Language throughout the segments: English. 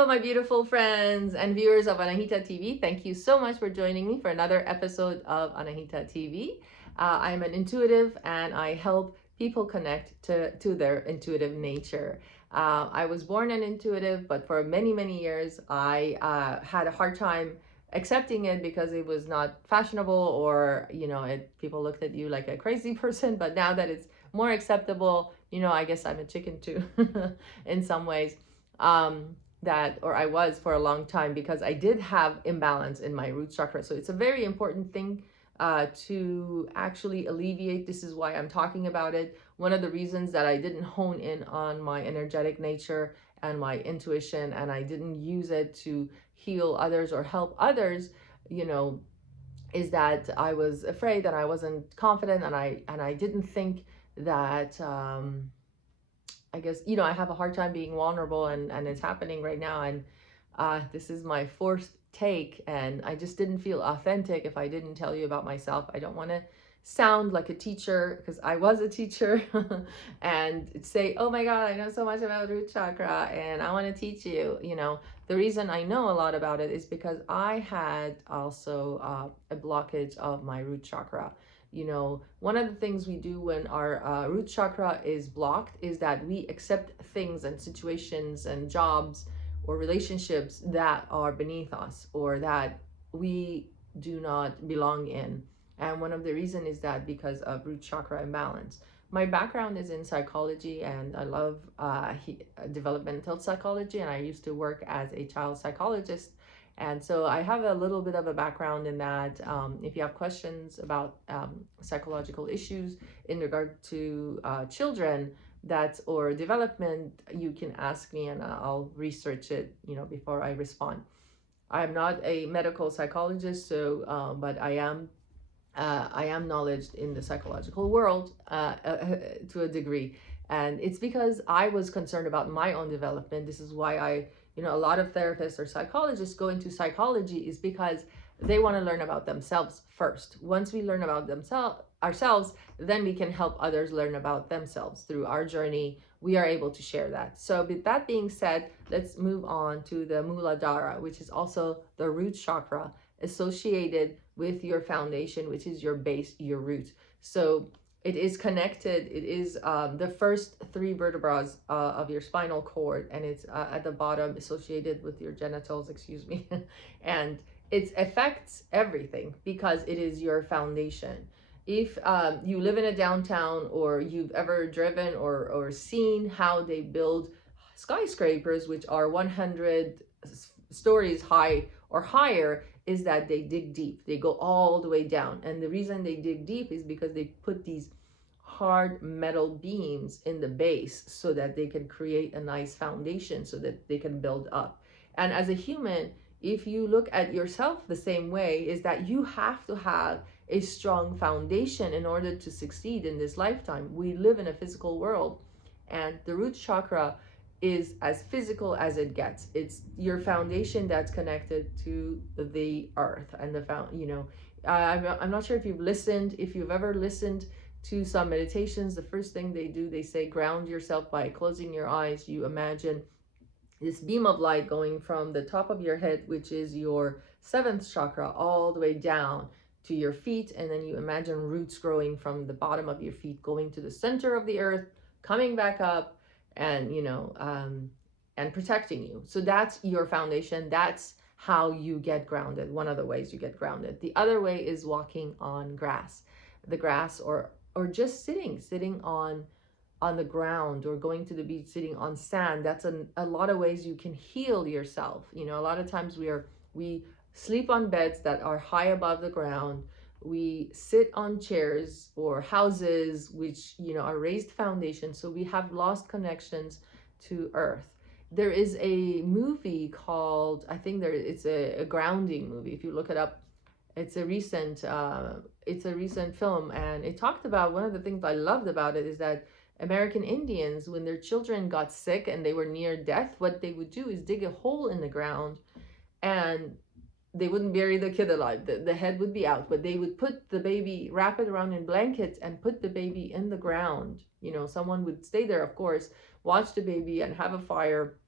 Hello, my beautiful friends and viewers of Anahita TV. Thank you so much for joining me for another episode of Anahita TV. I'm an intuitive and I help people connect to their intuitive nature. I was born an intuitive, but for many, many years, I had a hard time accepting it because it was not fashionable, or, people looked at you like a crazy person. But now that it's more acceptable, I guess I'm a chicken too in some ways. Or I was for a long time, because I did have imbalance in my root chakra. So it's a very important thing to actually alleviate. This is why I'm talking about it. One of the reasons that I didn't hone in on my energetic nature and my intuition, and I didn't use it to heal others or help others, is that I was afraid and I wasn't confident, and I didn't think that I guess, I have a hard time being vulnerable, and it's happening right now. And this is my fourth take, and I just didn't feel authentic if I didn't tell you about myself. I don't want to sound like a teacher, because I was a teacher, and say, oh my God, I know so much about root chakra and I want to teach you. The reason I know a lot about it is because I had also a blockage of my root chakra. One of the things we do when our root chakra is blocked is that we accept things and situations and jobs or relationships that are beneath us, or that we do not belong in. And one of the reasons is that because of root chakra imbalance. My background is in psychology, and I love developmental psychology, and I used to work as a child psychologist. And so I have a little bit of a background in that. If you have questions about psychological issues in regard to children or development, you can ask me, and I'll research it, before I respond. I'm not a medical psychologist, so but I am knowledge in the psychological world to a degree. And it's because I was concerned about my own development. This is why a lot of therapists or psychologists go into psychology, is because they want to learn about themselves first. Once we learn about ourselves, then we can help others learn about themselves. Through our journey, we are able to share that. So with that being said, let's move on to the Mooladhara, which is also the root chakra associated with your foundation, which is your base, your root. So it is connected. It is the first three vertebrae of your spinal cord, and it's at the bottom, associated with your genitals, excuse me. And it affects everything because it is your foundation. If you live in a downtown, or you've ever driven or seen how they build skyscrapers, which are 100 stories high or higher, is that they dig deep. They go all the way down. And the reason they dig deep is because they put these hard metal beams in the base so that they can create a nice foundation so that they can build up. And as a human, if you look at yourself the same way, is that you have to have a strong foundation in order to succeed in this lifetime. We live in a physical world, and the root chakra is as physical as it gets. It's your foundation that's connected to the earth and I'm not sure if you've ever listened to some meditations. The first thing they do, they say ground yourself by closing your eyes. You imagine this beam of light going from the top of your head, which is your seventh chakra, all the way down to your feet. And then you imagine roots growing from the bottom of your feet, going to the center of the earth, coming back up, and and protecting you. So that's your foundation. That's how you get grounded. One of the ways you get grounded. The other way is walking on the grass, or just sitting on the ground, or going to the beach, sitting on sand. That's a lot of ways you can heal yourself. A lot of times we sleep on beds that are high above the ground. We sit on chairs or houses which are raised foundations, so we have lost connections to earth. There is a movie called, I think it's a grounding movie. If you look it up, it's a recent film, and it talked about, one of the things I loved about it is that American Indians, when their children got sick and they were near death, what they would do is dig a hole in the ground, and they wouldn't bury the kid alive. The head would be out, but they would put the baby, wrap it around in blankets, and put the baby in the ground. Someone would stay there, of course, watch the baby and have a fire,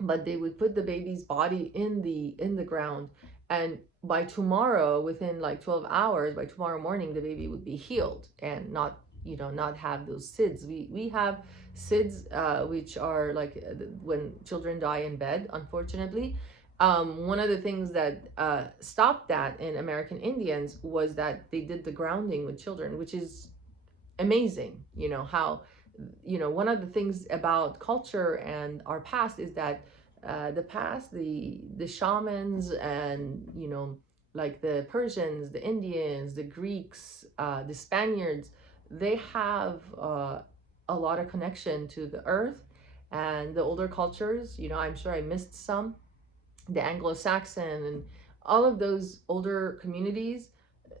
but they would put the baby's body in the ground, and by tomorrow, within like 12 hours, by tomorrow morning, the baby would be healed and not, not have those SIDS. We have SIDS, which are like when children die in bed, unfortunately. One of the things that stopped that in American Indians was that they did the grounding with children, which is amazing. How, one of the things about culture and our past is that the past, the shamans, and like the Persians, the Indians, the Greeks, the Spaniards, they have a lot of connection to the earth. And the older cultures, I'm sure I missed some, the Anglo-Saxon and all of those older communities,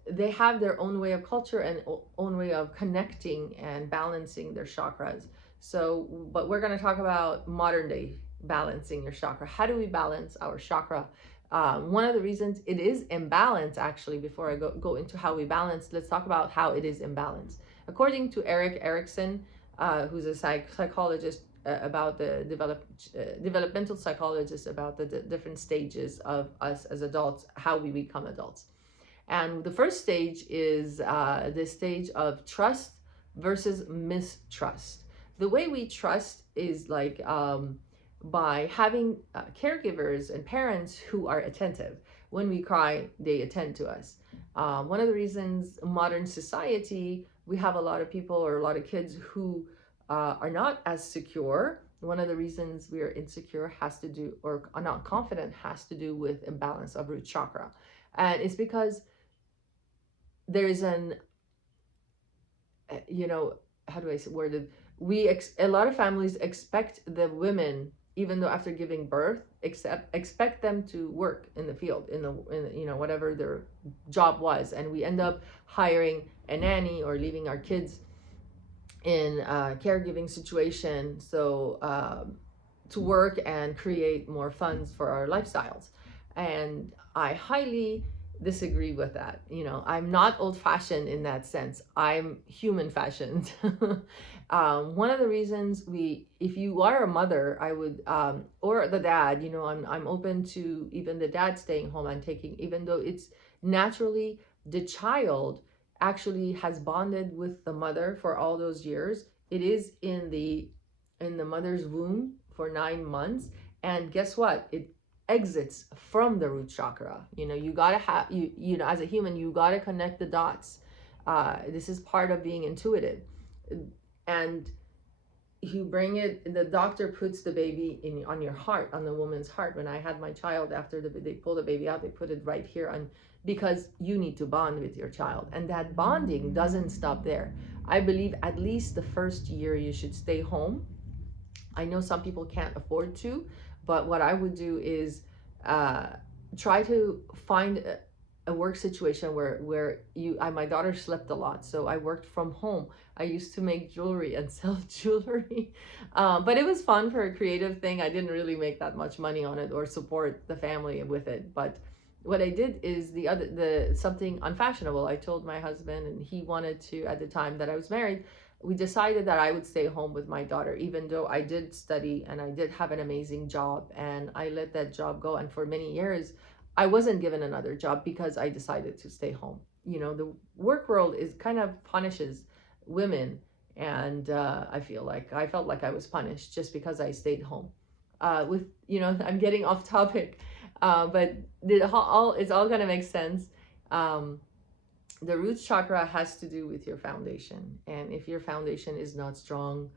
they have their own way of culture and own way of connecting and balancing their chakras. So, but we're going to talk about modern day balancing your chakra. How do we balance our chakra? One of the reasons it is imbalanced, actually, before I go into how we balance, let's talk about how it is imbalanced. According to Erik Erikson, who's a psychologist, about the developmental psychologist, about the different stages of us as adults, how we become adults. And the first stage is the stage of trust versus mistrust. The way we trust is like by having caregivers and parents who are attentive. When we cry, they attend to us. One of the reasons modern society, we have a lot of people or a lot of kids who are not as secure. One of the reasons we are insecure has to do, or are not confident, has to do with imbalance of root chakra. And it's because there is an how do I say word it, a lot of families expect the women, even though after giving birth, expect them to work in the field, in whatever their job was, and we end up hiring a nanny or leaving our kids in a caregiving situation, so to work and create more funds for our lifestyles. And I highly disagree with that. I'm not old fashioned in that sense. I'm human fashioned. One of the reasons if you are a mother, I would, or the dad, I'm open to even the dad staying home and taking, even though it's naturally the child actually has bonded with the mother for all those years. It is in the mother's womb for 9 months, and guess what? It exits from the root chakra. You gotta have, as a human, you gotta connect the dots. This is part of being intuitive, and you bring it, the doctor puts the baby on your heart, on the woman's heart. When I had my child, after they pull the baby out, they put it right here on, because you need to bond with your child, and that bonding doesn't stop there. I believe at least the first year you should stay home. I know some people can't afford to, but what I would do is uh, try to find a work situation where my daughter slept a lot, so I worked from home. I used to make jewelry and sell jewelry, but it was fun for a creative thing. I didn't really make that much money on it or support the family with it, but what I did is the something unfashionable. I told my husband, and he wanted to, at the time that I was married, we decided that I would stay home with my daughter, even though I did study and I did have an amazing job, and I let that job go. And for many years, I wasn't given another job because I decided to stay home. The work world is kind of punishes women, and I felt like I was punished just because I stayed home. I'm getting off topic, but it's all gonna make sense. Um, the root chakra has to do with your foundation, and if your foundation is not strong,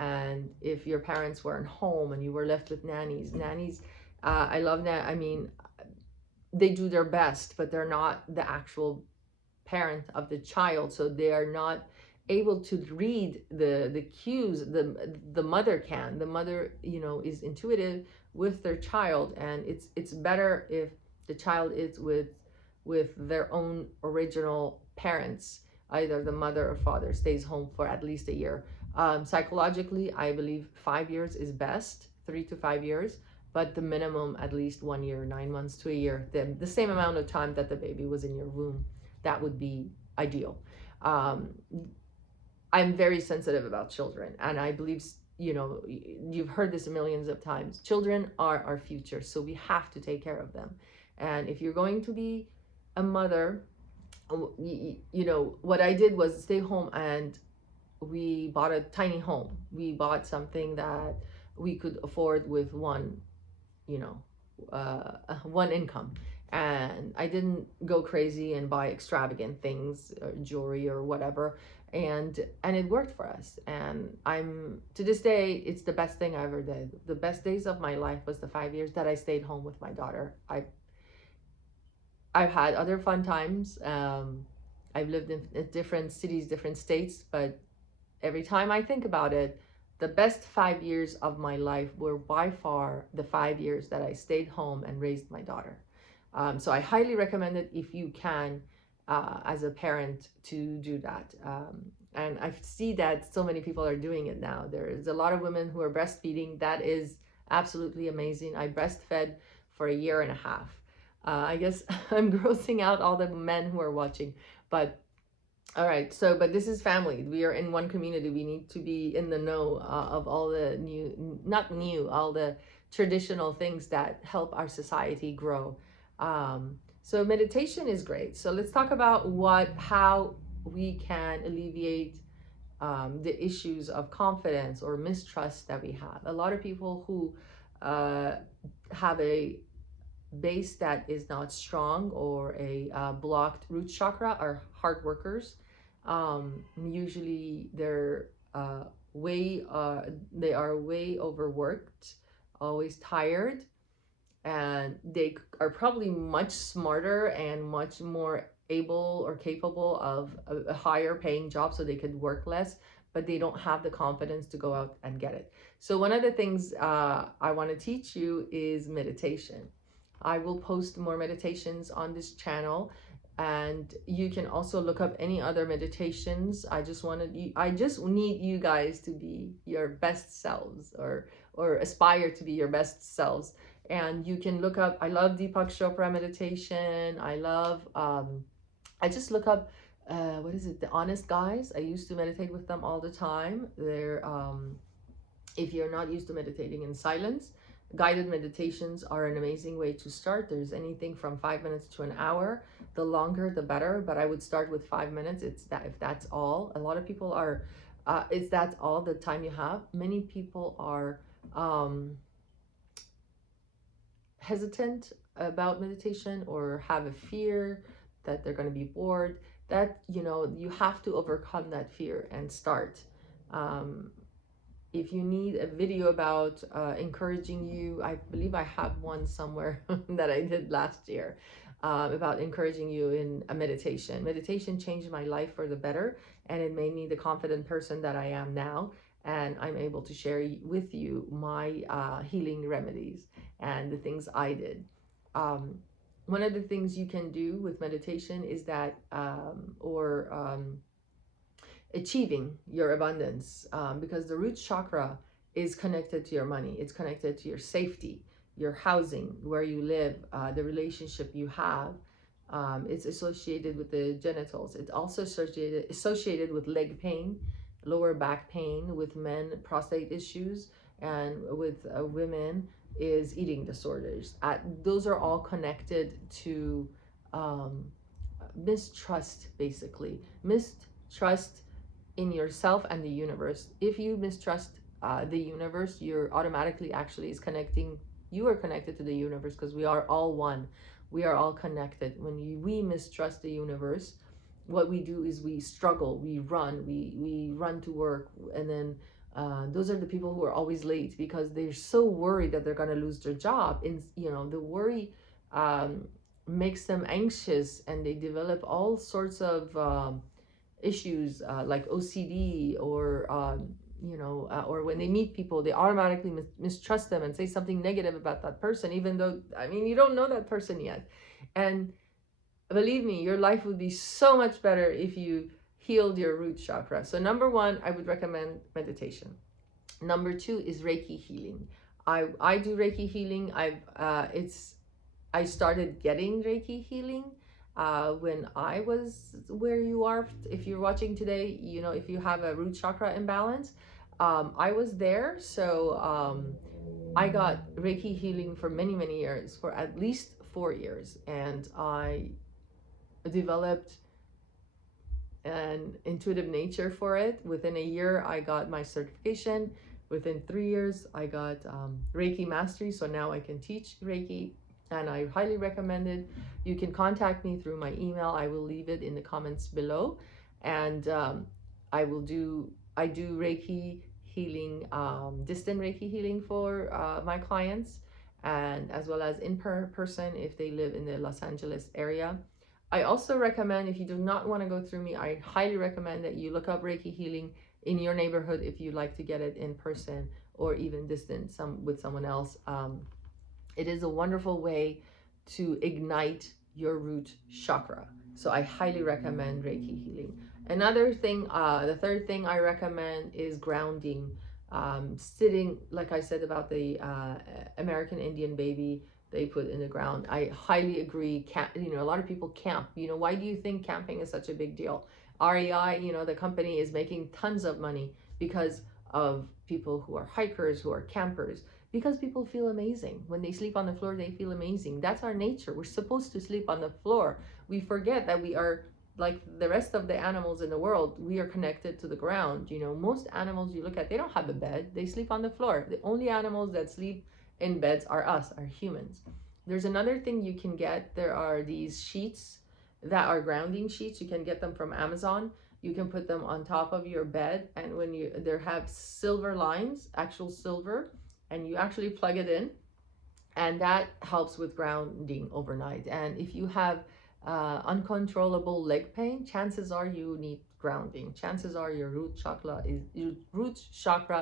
and if your parents weren't home and you were left with nannies, I love that. I mean, they do their best, but they're not the actual parent of the child, so they are not able to read the cues. The mother can. The mother, is intuitive with their child, and it's better if the child is with their own original parents, either the mother or father stays home for at least a year. Psychologically, I believe 5 years is best, 3 to 5 years, but the minimum at least 1 year, 9 months to a year, the same amount of time that the baby was in your womb. That would be ideal. I'm very sensitive about children, and I believe you've heard this millions of times. Children are our future, so we have to take care of them. And if you're going to be a mother, what I did was stay home, and we bought a tiny home. We bought something that we could afford with you know one income. And I didn't go crazy and buy extravagant things, or jewelry or whatever. And it worked for us. And I'm to this day, it's the best thing I ever did. The best days of my life was the 5 years that I stayed home with my daughter. I've had other fun times. I've lived in different cities, different states, but every time I think about it, the best 5 years of my life were by far the 5 years that I stayed home and raised my daughter. So I highly recommend it if you can, as a parent, to do that. And I see that so many people are doing it now. There's a lot of women who are breastfeeding. That is absolutely amazing. I breastfed for a year and a half. I guess I'm grossing out all the men who are watching, but all right. So, but this is family. We are in one community. We need to be in the know of all the not new, all the traditional things that help our society grow. So meditation is great. So let's talk about how we can alleviate the issues of confidence or mistrust that we have. A lot of people who have a base that is not strong, or a blocked root chakra, are hard workers. Usually they are way overworked, always tired, and they are probably much smarter and much more able or capable of a higher paying job, so they could work less, but they don't have the confidence to go out and get it. So one of the things I want to teach you is meditation. I will post more meditations on this channel, and you can also look up any other meditations. I just need you guys to be your best selves, or aspire to be your best selves. And you can look up, I love Deepak Chopra meditation. I just look up what is it, the Honest Guys. I used to meditate with them all the time. If you're not used to meditating in silence, guided meditations are an amazing way to start. There's anything from 5 minutes to an hour. The longer the better, but I would start with 5 minutes. If that's all. A lot of people are is that all the time you have? Many people are hesitant about meditation, or have a fear that they're going to be bored. That you have to overcome that fear and start. If you need a video about encouraging you, I believe I have one somewhere that I did last year, about encouraging you in a meditation. Meditation changed my life for the better, and it made me the confident person that I am now. And I'm able to share with you my healing remedies and the things I did. One of the things you can do with meditation is that, achieving your abundance, because the root chakra is connected to your money. It's connected to your safety, your housing, where you live, the relationship you have. It's associated with the genitals. It's also associated with leg pain, lower back pain, with men, prostate issues, and with women is eating disorders. Those are all connected to mistrust, basically. Mistrust in yourself and the universe. If you mistrust the universe, you're automatically actually you are connected to the universe, because we are all one. We are all connected. When we mistrust the universe, what we do is we struggle, we run to work, and then those are the people who are always late, because they're so worried that they're going to lose their job. And the worry makes them anxious, and they develop all sorts of issues, like OCD, or when they meet people, they automatically mistrust them and say something negative about that person, even though, you don't know that person yet. And believe me, your life would be so much better if you healed your root chakra. So number one, I would recommend meditation. Number two is Reiki healing. I do Reiki healing. I started getting Reiki healing when I was where you are. If you're watching today, if you have a root chakra imbalance, I was there, so I got Reiki healing for many, many years, for at least 4 years, and I developed an intuitive nature for it. Within a year, I got my certification. Within 3 years, I got Reiki mastery, so now I can teach Reiki, and I highly recommend it. You can contact me through my email. I will leave it in the comments below, and I do Reiki healing, distant Reiki healing for my clients, and as well as in person if they live in the Los Angeles area. I also recommend, if you do not want to go through me, I highly recommend that you look up Reiki healing in your neighborhood if you like to get it in person or even distant with someone else. It is a wonderful way to ignite your root chakra. So I highly recommend Reiki healing. Another thing, the third thing I recommend is grounding. Sitting, like I said about the American Indian baby they put in the ground. I highly agree. A lot of people camp. Why do you think camping is such a big deal? REI, the company is making tons of money because of people who are hikers, who are campers, because people feel amazing. When they sleep on the floor, they feel amazing. That's our nature. We're supposed to sleep on the floor. We forget that we are like the rest of the animals in the world. We are connected to the ground. Most animals you look at, they don't have a bed. They sleep on the floor. The only animals that sleep in beds are us, are humans. There's another thing you can get. There are these sheets that are grounding sheets. You can get them from Amazon. You can put them on top of your bed, and when they have silver lines, actual silver, and you actually plug it in, and that helps with grounding overnight. And if you have uncontrollable leg pain, chances are you need grounding. Chances are your root chakra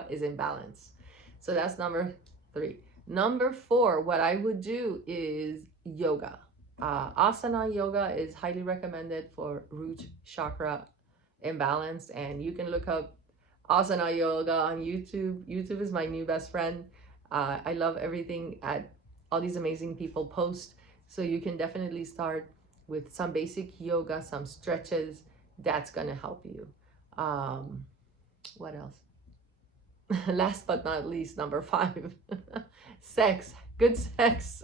is imbalanced. So that's number 3. Number 4, what I would do is yoga. Asana yoga is highly recommended for root chakra imbalance, and you can look up asana yoga on YouTube. YouTube is my new best friend. I love everything at all these amazing people post. So you can definitely start with some basic yoga, some stretches. That's gonna help you. What else? Last but not least, number 5, sex. Good sex.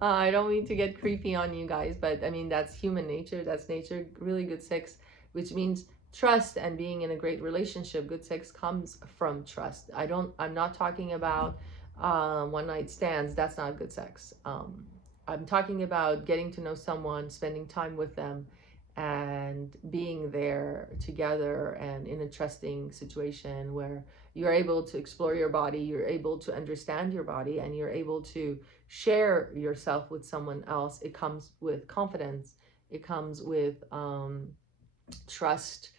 I don't mean to get creepy on you guys, but I mean, that's human nature. That's nature. Really good sex, which means trust and being in a great relationship. Good sex comes from trust. I'm not talking about one night stands. That's not good sex. I'm talking about getting to know someone, spending time with them, and being there together and in a trusting situation where you're able to explore your body, you're able to understand your body, and you're able to share yourself with someone else. It comes with confidence. It comes with trust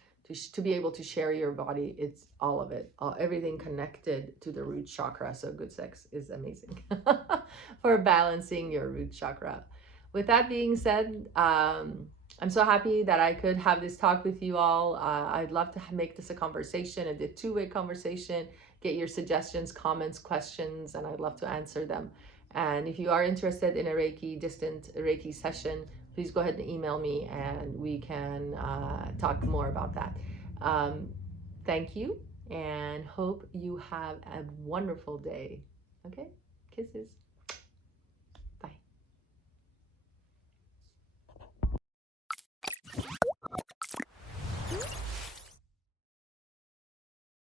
to be able to share your body. It's all of it, everything connected to the root chakra. So good sex is amazing for balancing your root chakra. With that being said, I'm so happy that I could have this talk with you all. I'd love to make this a conversation, a two-way conversation, get your suggestions, comments, questions, and I'd love to answer them. And if you are interested in a distant Reiki session, please go ahead and email me and we can talk more about that. Thank you, and hope you have a wonderful day. Okay, kisses.